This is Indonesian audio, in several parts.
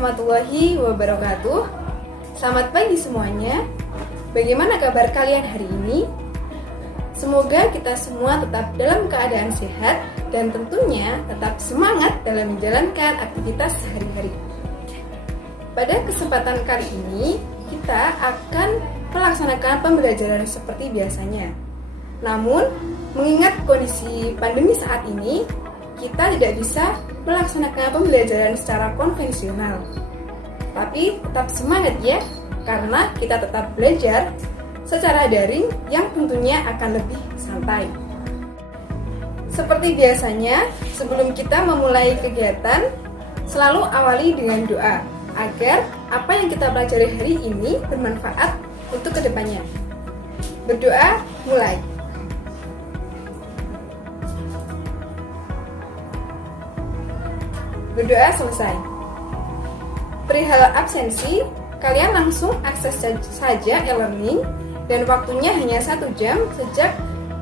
warahmatullahi wabarakatuh. Selamat pagi semuanya. Bagaimana kabar kalian hari ini? Semoga kita semua tetap dalam keadaan sehat dan tentunya tetap semangat dalam menjalankan aktivitas sehari-hari. Pada kesempatan kali ini, kita akan melaksanakan pembelajaran seperti biasanya. Namun, mengingat kondisi pandemi saat ini, kita tidak bisa melaksanakan pembelajaran secara konvensional. Tapi tetap semangat ya, karena kita tetap belajar secara daring yang tentunya akan lebih santai. Seperti biasanya, sebelum kita memulai kegiatan, selalu awali dengan doa agar apa yang kita pelajari hari ini bermanfaat untuk kedepannya. Berdoa, mulai. Berdoa selesai. Perihal absensi, kalian langsung akses saja e-learning dan waktunya hanya 1 jam sejak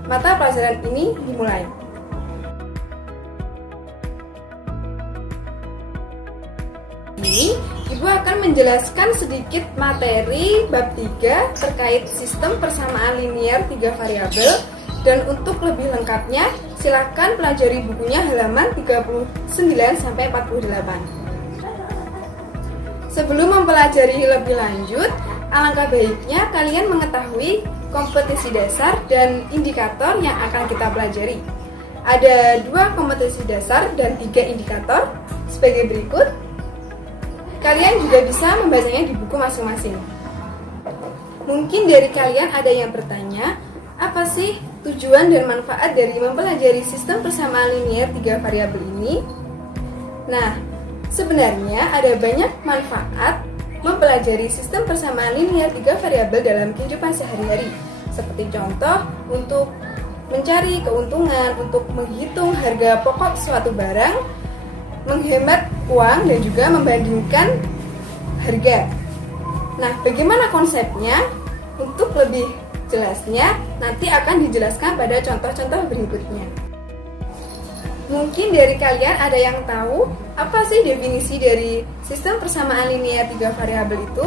mata pelajaran ini dimulai. Ini, Ibu akan menjelaskan sedikit materi bab 3 terkait sistem persamaan linear 3 variabel, dan untuk lebih lengkapnya silakan pelajari bukunya halaman 39-48. Sebelum mempelajari lebih lanjut, alangkah baiknya kalian mengetahui kompetensi dasar dan indikator yang akan kita pelajari. Ada 2 kompetensi dasar dan 3 indikator sebagai berikut. Kalian juga bisa membacanya di buku masing-masing. Mungkin dari kalian ada yang bertanya, apa sih tujuan dan manfaat dari mempelajari sistem persamaan linear 3 variabel ini? Nah, sebenarnya ada banyak manfaat mempelajari sistem persamaan linear 3 variabel dalam kehidupan sehari-hari. Seperti contoh, untuk mencari keuntungan, untuk menghitung harga pokok suatu barang, menghemat uang, dan juga membandingkan harga. Nah, bagaimana konsepnya? Untuk lebih jelasnya, nanti akan dijelaskan pada contoh-contoh berikutnya. Mungkin dari kalian ada yang tahu apa sih definisi dari sistem persamaan linear 3 variabel itu?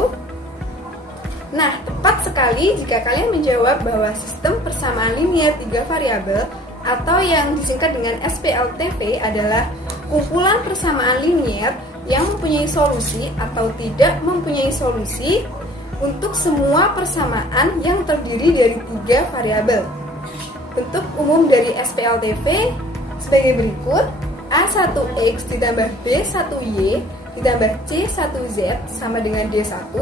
Nah, tepat sekali jika kalian menjawab bahwa sistem persamaan linear 3 variabel atau yang disingkat dengan SPLTV adalah kumpulan persamaan linear yang mempunyai solusi atau tidak mempunyai solusi untuk semua persamaan yang terdiri dari 3 variabel. Bentuk umum dari SPLTV sebagai berikut: A1X ditambah B1Y ditambah C1Z sama dengan D1,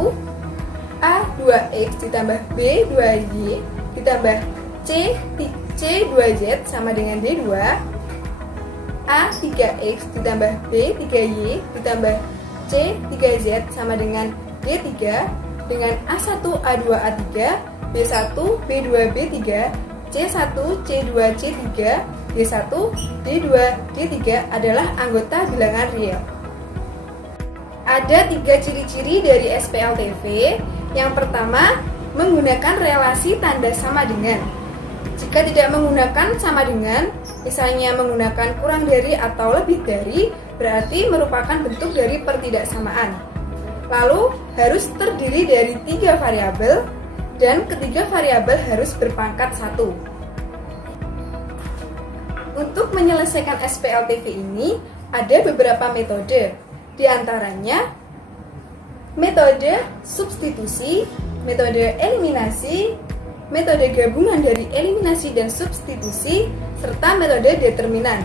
A2X ditambah B2Y ditambah C2Z sama dengan D2, A3X ditambah B3Y ditambah C3Z sama dengan D3, dengan A1, A2, A3, B1, B2, B3, C1, C2, C3, D1, D2, D3 adalah anggota bilangan real. Ada 3 ciri-ciri dari SPLTV. Yang pertama, menggunakan relasi tanda sama dengan. Jika tidak menggunakan sama dengan, misalnya menggunakan kurang dari atau lebih dari, berarti merupakan bentuk dari pertidaksamaan. Lalu harus terdiri dari 3 variabel dan ketiga variabel harus berpangkat 1. Untuk menyelesaikan SPLTV ini ada beberapa metode. Di antaranya metode substitusi, metode eliminasi, metode gabungan dari eliminasi dan substitusi, serta metode determinan.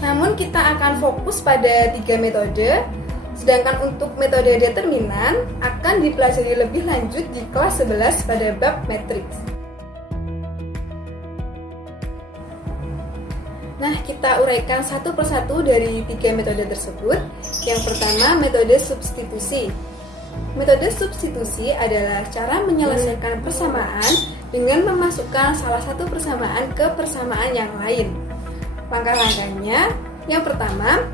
Namun kita akan fokus pada 3 metode, sedangkan untuk metode determinan akan dipelajari lebih lanjut di kelas 11 pada bab matriks. Nah, kita uraikan satu persatu dari 3 metode tersebut. Yang pertama, metode substitusi. Metode substitusi adalah cara menyelesaikan persamaan dengan memasukkan salah satu persamaan ke persamaan yang lain. Langkah-langkahnya, yang pertama,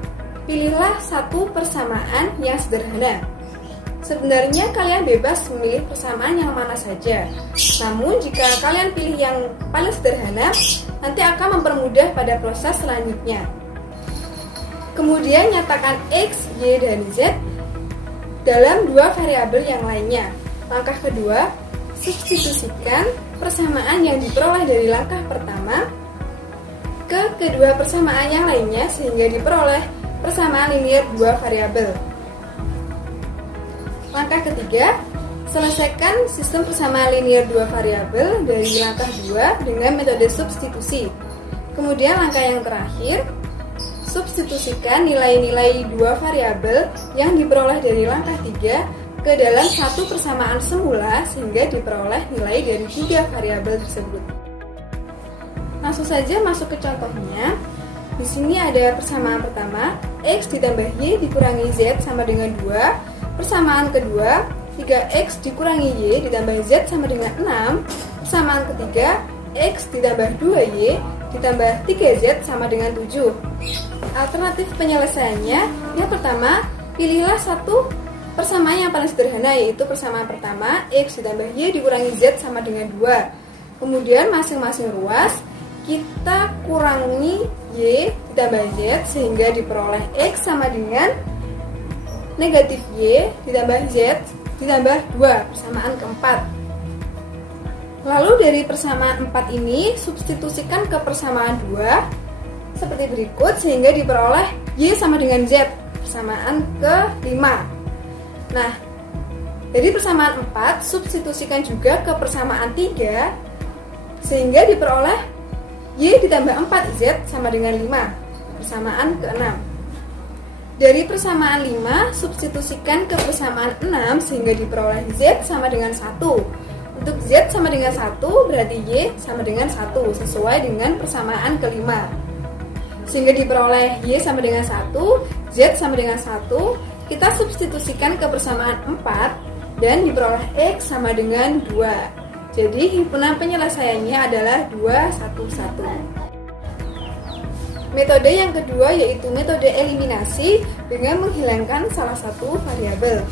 pilihlah satu persamaan yang sederhana. Sebenarnya kalian bebas memilih persamaan yang mana saja. Namun jika kalian pilih yang paling sederhana, nanti akan mempermudah pada proses selanjutnya. Kemudian nyatakan X, Y, dan Z dalam dua variabel yang lainnya. Langkah kedua, substitusikan persamaan yang diperoleh dari langkah pertama ke kedua persamaan yang lainnya sehingga diperoleh persamaan linear dua variabel. Langkah ketiga, selesaikan sistem persamaan linear dua variabel dari langkah 2 dengan metode substitusi. Kemudian langkah yang terakhir, substitusikan nilai-nilai dua variabel yang diperoleh dari langkah 3 ke dalam satu persamaan semula sehingga diperoleh nilai dari tiga variabel tersebut. Langsung saja masuk ke contohnya. Di sini ada persamaan pertama, X ditambah Y dikurangi Z sama dengan 2. Persamaan kedua, 3X dikurangi Y ditambah Z sama dengan 6. Persamaan ketiga, X ditambah 2Y ditambah 3Z sama dengan 7. Alternatif penyelesaiannya, yang pertama, pilihlah satu persamaan yang paling sederhana, yaitu persamaan pertama, X ditambah Y dikurangi Z sama dengan 2. Kemudian masing-masing ruas, kita kurangi Y ditambah Z sehingga diperoleh X sama dengan negatif Y ditambah Z ditambah 2, persamaan keempat. Lalu dari persamaan 4 ini, substitusikan ke persamaan 2 seperti berikut sehingga diperoleh Y sama dengan Z, persamaan ke-5. Nah, dari persamaan 4, substitusikan juga ke persamaan 3 sehingga diperoleh Y ditambah 4Z sama dengan 5, persamaan ke-6. Dari persamaan 5, substitusikan ke persamaan 6 sehingga diperoleh Z sama dengan 1. Untuk Z sama dengan 1 berarti Y sama dengan 1 sesuai dengan persamaan ke-5. Sehingga diperoleh Y sama dengan 1, Z sama dengan 1, kita substitusikan ke persamaan 4 dan diperoleh X sama dengan 2. Jadi himpunan penyelesaiannya adalah 2, 1, 1. Metode yang kedua yaitu metode eliminasi dengan menghilangkan salah satu variabel.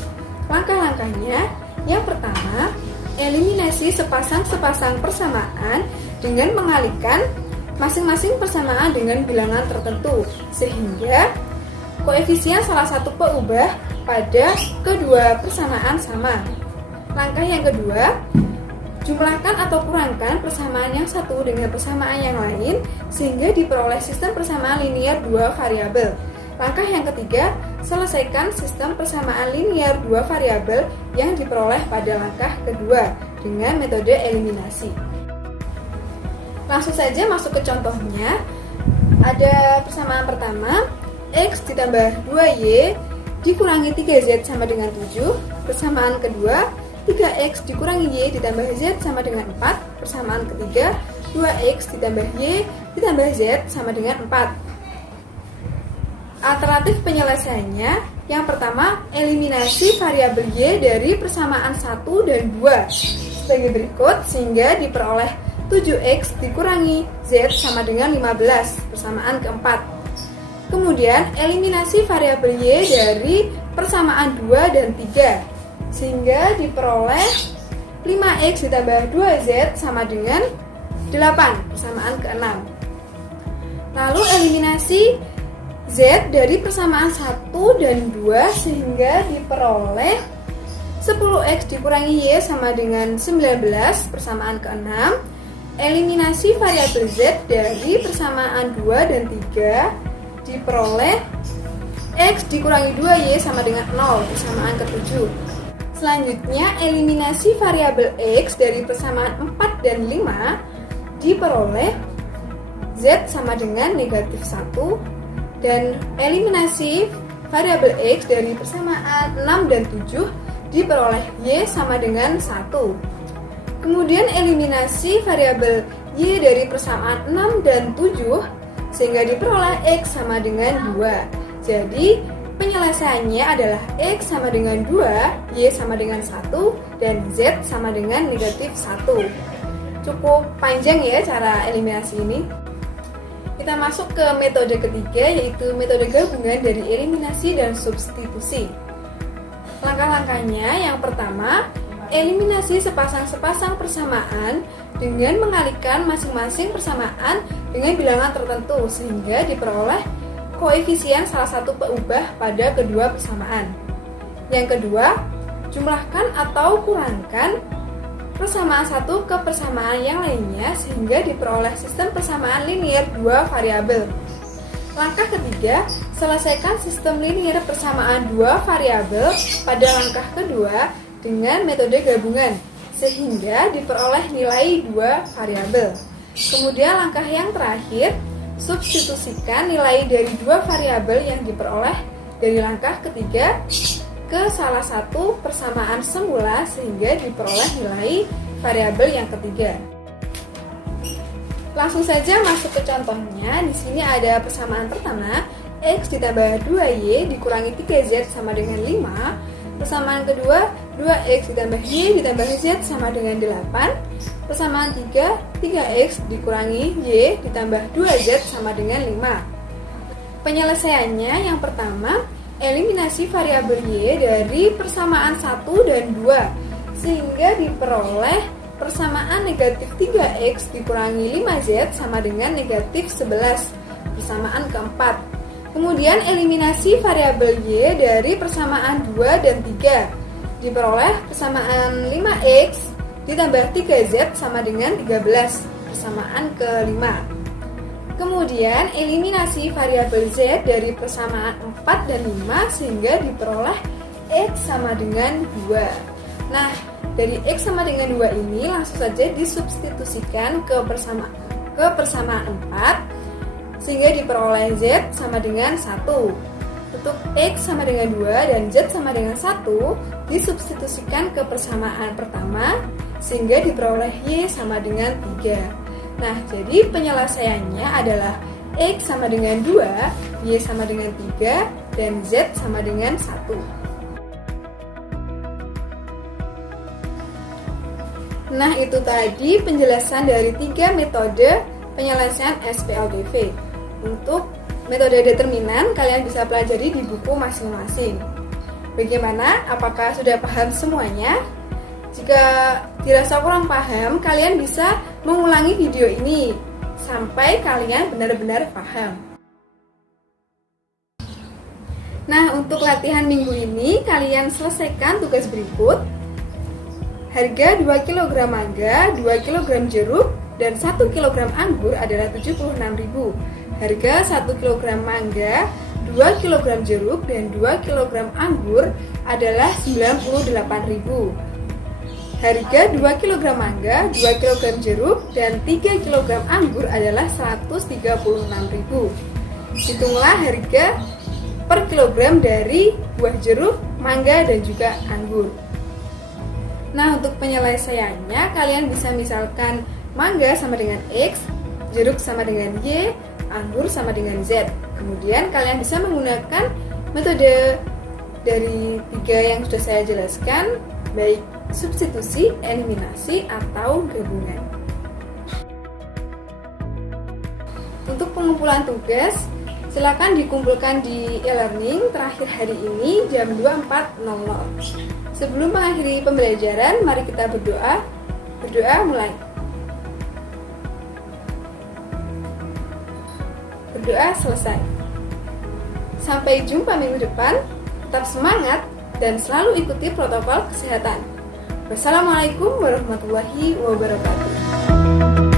Langkah-langkahnya, yang pertama, eliminasi sepasang-sepasang persamaan dengan mengalihkan masing-masing persamaan dengan bilangan tertentu sehingga koefisien salah satu peubah pada kedua persamaan sama. Langkah yang kedua, jumlahkan atau kurangkan persamaan yang satu dengan persamaan yang lain sehingga diperoleh sistem persamaan linear dua variabel. Langkah yang ketiga, selesaikan sistem persamaan linear dua variabel yang diperoleh pada langkah kedua dengan metode eliminasi. Langsung saja masuk ke contohnya. Ada persamaan pertama, X ditambah 2Y dikurangi 3Z sama dengan 7. Persamaan kedua, 3X dikurangi Y ditambah Z sama dengan 4. Persamaan ketiga, 2X ditambah Y ditambah Z sama dengan 4. Alternatif penyelesaiannya, yang pertama, eliminasi variabel Y dari persamaan 1 dan 2 sebagai berikut sehingga diperoleh 7X dikurangi Z sama dengan 15, persamaan keempat. Kemudian eliminasi variabel Y dari persamaan 2 dan 3 sehingga diperoleh 5X ditambah 2Z sama dengan 8, persamaan ke-6. Lalu eliminasi Z dari persamaan 1 dan 2 sehingga diperoleh 10X dikurangi Y sama dengan 19, persamaan ke-6. Eliminasi variabel Z dari persamaan 2 dan 3 diperoleh X dikurangi 2Y sama dengan 0, persamaan ke-7. Selanjutnya, eliminasi variabel X dari persamaan 4 dan 5 diperoleh Z sama dengan negatif 1 dan eliminasi variabel X dari persamaan 6 dan 7 diperoleh Y sama dengan 1. Kemudian eliminasi variabel Y dari persamaan 6 dan 7 sehingga diperoleh X sama dengan 2. Jadi penyelesaiannya adalah X sama dengan 2, Y sama dengan 1, dan Z sama dengan negatif 1. Cukup panjang ya cara eliminasi ini. Kita masuk ke metode ketiga yaitu metode gabungan dari eliminasi dan substitusi. Langkah-langkahnya, yang pertama, eliminasi sepasang-sepasang persamaan dengan mengalihkan masing-masing persamaan dengan bilangan tertentu sehingga diperoleh koefisien salah satu peubah pada kedua persamaan. Yang kedua, jumlahkan atau kurangkan persamaan satu ke persamaan yang lainnya sehingga diperoleh sistem persamaan linear dua variabel. Langkah ketiga, selesaikan sistem linear persamaan dua variabel pada langkah kedua dengan metode gabungan sehingga diperoleh nilai dua variabel. Kemudian langkah yang terakhir, substitusikan nilai dari dua variabel yang diperoleh dari langkah ketiga ke salah satu persamaan semula sehingga diperoleh nilai variabel yang ketiga. Langsung saja masuk ke contohnya. Di sini ada persamaan pertama, X ditambah 2Y dikurangi 3Z sama dengan 5. Persamaan kedua, 2X ditambah Y ditambah Z sama dengan 8. Persamaan 3, 3X dikurangi Y ditambah 2Z sama dengan 5. Penyelesaiannya yang pertama, eliminasi variabel Y dari persamaan 1 dan 2 sehingga diperoleh persamaan negatif 3X dikurangi 5Z sama dengan negatif 11. Persamaan keempat. Kemudian eliminasi variabel Y dari persamaan 2 dan 3 diperoleh persamaan 5X ditambah 3Z sama dengan 13, persamaan kelima. Kemudian eliminasi variabel Z dari persamaan 4 dan 5 sehingga diperoleh X sama dengan 2. Nah, dari X sama dengan 2 ini langsung saja disubstitusikan ke persamaan 4 sehingga diperoleh Z sama dengan 1. Untuk X sama dengan 2 dan Z sama dengan 1 disubstitusikan ke persamaan pertama sehingga diperoleh Y sama dengan 3. Nah, jadi penyelesaiannya adalah X sama dengan 2, Y sama dengan 3, dan Z sama dengan 1. Nah, itu tadi penjelasan dari 3 metode penyelesaian SPLDV. Untuk metode determinan, kalian bisa pelajari di buku masing-masing. Bagaimana? Apakah sudah paham semuanya? Jika dirasa kurang paham, kalian bisa mengulangi video ini sampai kalian benar-benar paham. Nah, untuk latihan minggu ini, kalian selesaikan tugas berikut. Harga 2 kg mangga, 2 kg jeruk, dan 1 kg anggur adalah 76.000. Harga 1 kg mangga, 2 kg jeruk, dan 2 kg anggur adalah 98.000. Harga 2 kg mangga, 2 kg jeruk, dan 3 kg anggur adalah 136.000. Hitunglah harga per kilogram dari buah jeruk, mangga, dan juga anggur. Nah, untuk penyelesaiannya, kalian bisa misalkan mangga sama dengan X, jeruk sama dengan Y, anggur sama dengan Z. Kemudian kalian bisa menggunakan metode dari 3 yang sudah saya jelaskan, baik substitusi, eliminasi, atau gabungan. Untuk pengumpulan tugas, silakan dikumpulkan di e-learning terakhir hari ini jam 24.00. Sebelum mengakhiri pembelajaran, mari kita berdoa. Berdoa mulai. Berdoa selesai. Sampai jumpa minggu depan. Tetap semangat dan selalu ikuti protokol kesehatan. Wassalamualaikum warahmatullahi wabarakatuh.